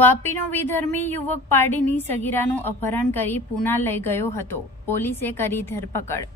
વાપીનો વિધર્મી યુવક પારડીની સગીરાનું અપહરણ કરી પૂના લઈ ગયો હતો. પોલીસે કરી ધરપકડ.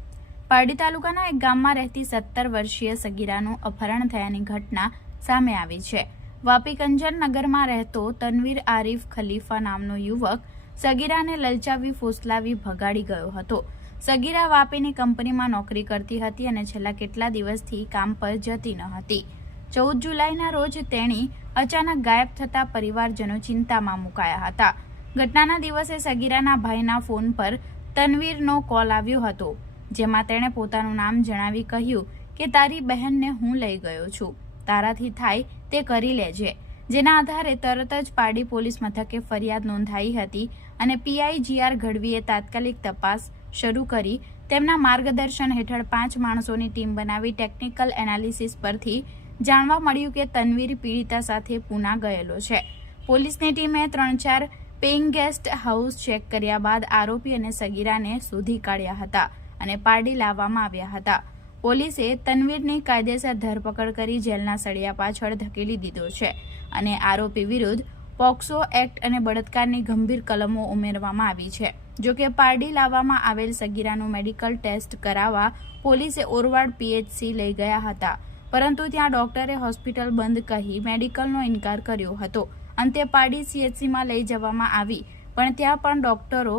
પારડી તાલુકાના એક ગામમાં રહેતી સત્તર વર્ષીય સગીરાનું અપહરણ થયાની ઘટના સામે આવી છે. વાપી કંજન નગરમાં રહેતો તનવીર આરીફ ખલીફા નામનો યુવક સગીરાને લલચાવી ફોસલાવી ભગાડી ગયો હતો. સગીરા વાપીની કંપનીમાં નોકરી કરતી હતી અને છેલ્લા કેટલા દિવસથી કામ પર જતી ન હતી. ચૌદ જુલાઈના રોજ તેણી અચાનક ગાયબ થતા પરિવારજનો ચિંતામાં મુકાયા હતા. ઘટનાના દિવસે સગીરાના ભાઈના ફોન પર તનવીરનો કોલ આવ્યો હતો, જેમાં તેણે પોતાનું નામ જણાવી કહ્યું કે, તારી બહેનને હું લઈ ગયો છું. તારાથી થાય તે કરી લેજે. જેના આધારે તરત જ પારડી પોલીસ મથકે ફરિયાદ નોંધાઈ હતી અને પીઆઈ જીઆર ગઢવીએ તાત્કાલિક તપાસ શરૂ કરી તેમના માર્ગદર્શન હેઠળ પાંચ માણસોની ટીમ બનાવી ટેકનિકલ એનાલિસિસ પરથી જાણવા મળ્યું કે તનવીર પીડિતા સાથે પૂના ગયેલો છે. પોલીસની ટીમે ત્રણ ચાર પેઇંગ ગેસ્ટ હાઉસ ચેક કર્યા બાદ આરોપી અને સગીરાને શોધી કાઢ્યા હતા અને પારડી લાવવામાં આવ્યા હતા. પોલીસે તનવીરની કાયદેસર ધરપકડ કરી જેલના સળિયા પાછળ ધકેલી દીધો છે અને આરોપી વિરુદ્ધ પોક્સો એક્ટ અને બળાત્કારની ગંભીર કલમો ઉમેરવામાં આવી છે. જો કે પારડી લાવવામાં આવેલ સગીરાનું મેડિકલ ટેસ્ટ કરાવવા પોલીસે ઓરવાડ પીએચસી લઈ ગયા હતા. પરંતુ ત્યાં ડોક્ટરે હોસ્પિટલ બંધ કહી મેડિકલનો ઇનકાર કર્યો હતો. અંતે પાડી સીએચસીમાં લઈ જવામાં આવી, પણ ત્યાં પણ ડોક્ટરો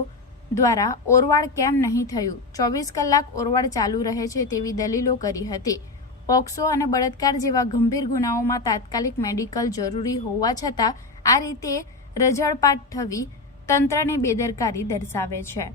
દ્વારા ઓરવાડ કેમ નહીં થયું? ચોવીસ કલાક ઓરવાડ ચાલુ રહે છે તેવી દલીલો કરી હતી. પોક્સો અને બળાત્કાર જેવા ગંભીર ગુનાઓમાં તાત્કાલિક મેડિકલ જરૂરી હોવા છતાં આ રીતે રજળપાટ થવી તંત્રની બેદરકારી દર્શાવે છે.